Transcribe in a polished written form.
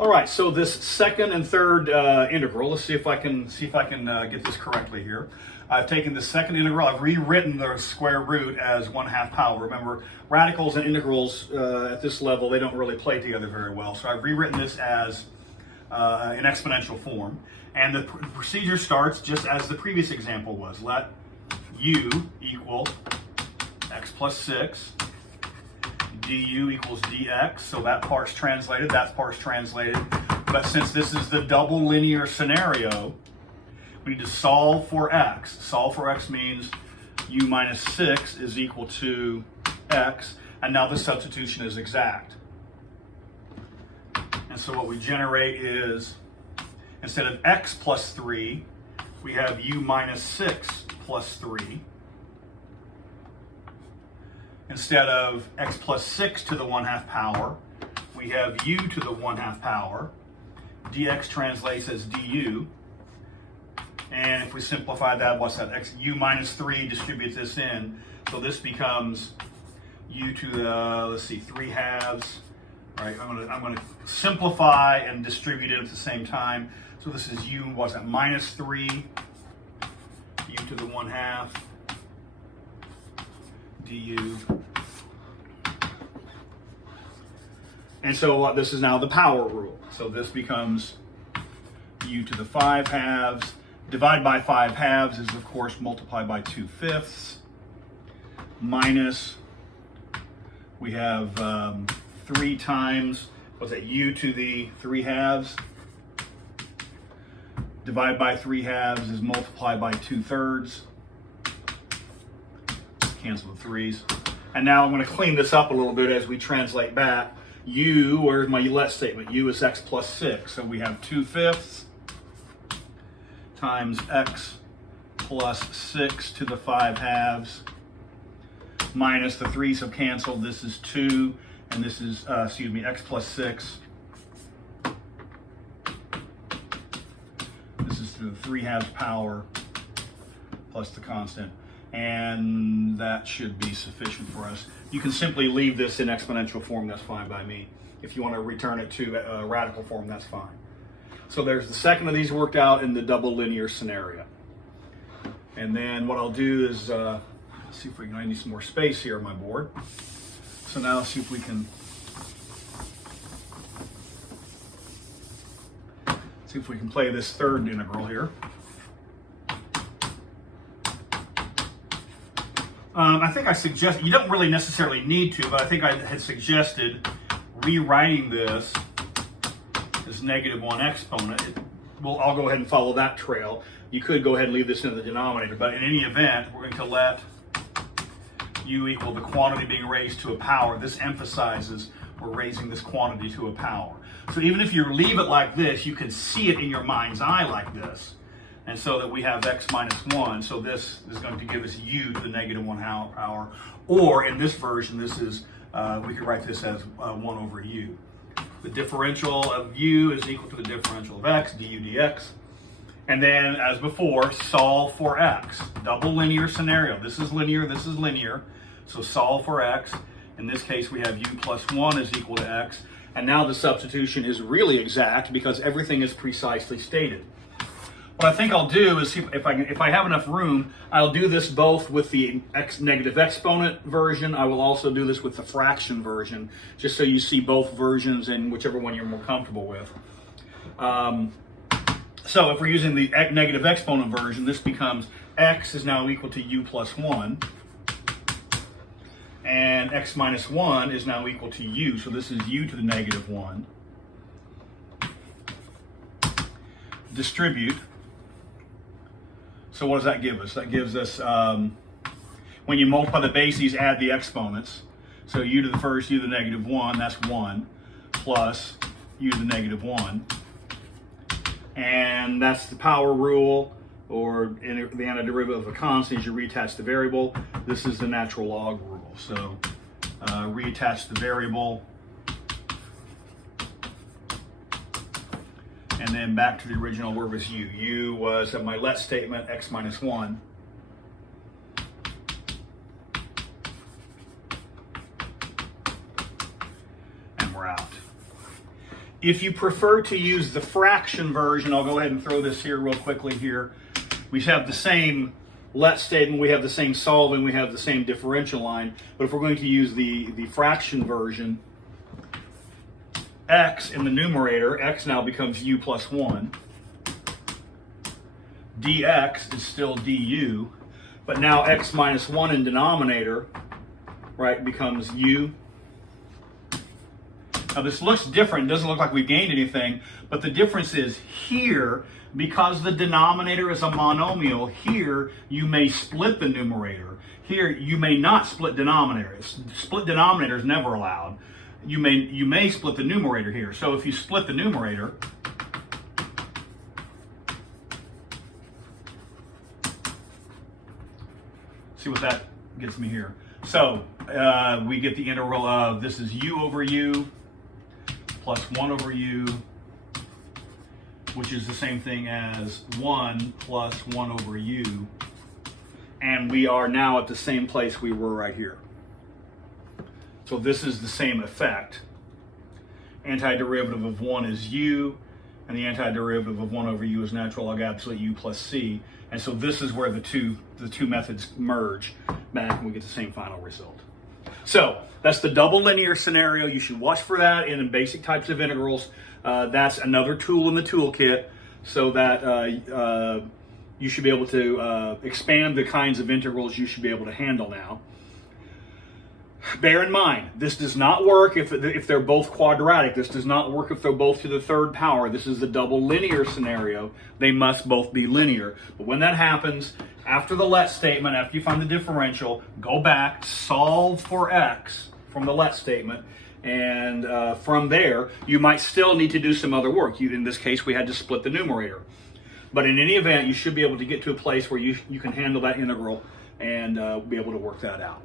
All right, so this second and third integral, let's see if I can get this correctly here. I've taken the second integral, I've rewritten the square root as 1/2 power. Remember, radicals and integrals at this level, they don't really play together very well. So I've rewritten this as an exponential form. And the procedure starts just as the previous example was. Let u equal x plus 6. du equals dx, so that part's translated, that part's translated. But since this is the double linear scenario, we need to solve for x. Solve for x means u minus 6 is equal to x, and now the substitution is exact. And so what we generate is, instead of x plus 3, we have u minus 6 plus 3. Instead of x plus 6 to the 1/2 power, we have u to the 1/2 power. dx translates as du. And if we simplify that, what's that? U minus 3, distribute this in. So this becomes u to the, let's see, 3/2. All right, I'm gonna simplify and distribute it at the same time. So this is u, what's that? Minus 3, u to the 1/2. du. And so this is now the power rule. So this becomes u to the 5/2. Divide by 5/2 is, of course, multiply by 2/5. Minus, we have 3 times, what's that, u to the 3/2. Divide by 3/2 is multiply by 2/3. Cancel the 3's. And now I'm going to clean this up a little bit as we translate back. U, where's my let statement? U is x plus 6. So we have 2/5 times x plus 6 to the 5/2 minus the 3's have canceled. This is 2, and this is, x plus 6. This is to the 3/2 power plus the constant. And that should be sufficient for us. You can simply leave this in exponential form, that's fine by me. If you want to return it to radical form, that's fine. So there's the second of these worked out in the double linear scenario. And then what I'll do is, see if we can, I need some more space here on my board. So now let's see if we can, play this third integral here. I think I suggest, you don't really necessarily need to, but I think I had suggested rewriting this as -1 exponent. I'll go ahead and follow that trail. You could go ahead and leave this in the denominator, but in any event, we're going to let u equal the quantity being raised to a power. This emphasizes we're raising this quantity to a power. So even if you leave it like this, you can see it in your mind's eye like this. And so that we have x minus 1, so this is going to give us u to the -1 power. Or in this version, this is, we could write this as 1 over u. The differential of u is equal to the differential of x, du dx. And then, as before, solve for x. Double linear scenario. This is linear, this is linear. So solve for x. In this case, we have u plus 1 is equal to x. And now the substitution is really exact because everything is precisely stated. What I think I'll do is, if I have enough room, I'll do this both with the negative exponent version. I will also do this with the fraction version, just so you see both versions and whichever one you're more comfortable with. So if we're using the negative exponent version, this becomes x is now equal to u plus 1, and x minus 1 is now equal to u. So this is u to the -1. Distribute. So what does that give us? That gives us, when you multiply the bases, add the exponents. So u to the first, u to the -1, that's 1, plus u to the -1. And that's the power rule, or in the antiderivative of a constant, you reattach the variable. This is the natural log rule. So reattach the variable. And then back to the original, where was u? U was at my let statement, x minus 1. And we're out. If you prefer to use the fraction version, I'll go ahead and throw this here real quickly here. We have the same let statement, we have the same solving, we have the same differential line, but if we're going to use the fraction version, x in the numerator, x now becomes u plus 1. dx is still du, but now x minus 1 in denominator, right, becomes u. Now this looks different, it doesn't look like we've gained anything, but the difference is here, because the denominator is a monomial, here you may split the numerator. Here you may not split denominators. Split denominator is never allowed. You may split the numerator here. So if you split the numerator, see what that gets me here. So we get the integral of, this is u over u plus 1 over u, which is the same thing as 1 plus 1 over u. And we are now at the same place we were right here. So this is the same effect. Antiderivative of 1 is u, and the antiderivative of 1 over u is natural log absolute u plus c. And so this is where the two methods merge back and we get the same final result. So that's the double linear scenario. You should watch for that in the basic types of integrals. That's another tool in the toolkit so that you should be able to expand the kinds of integrals you should be able to handle now. Bear in mind, this does not work if they're both quadratic. This does not work if they're both to the third power. This is the double linear scenario. They must both be linear. But when that happens, after the let statement, after you find the differential, go back, solve for x from the let statement, and from there, you might still need to do some other work. In this case, we had to split the numerator. But in any event, you should be able to get to a place where you can handle that integral and be able to work that out.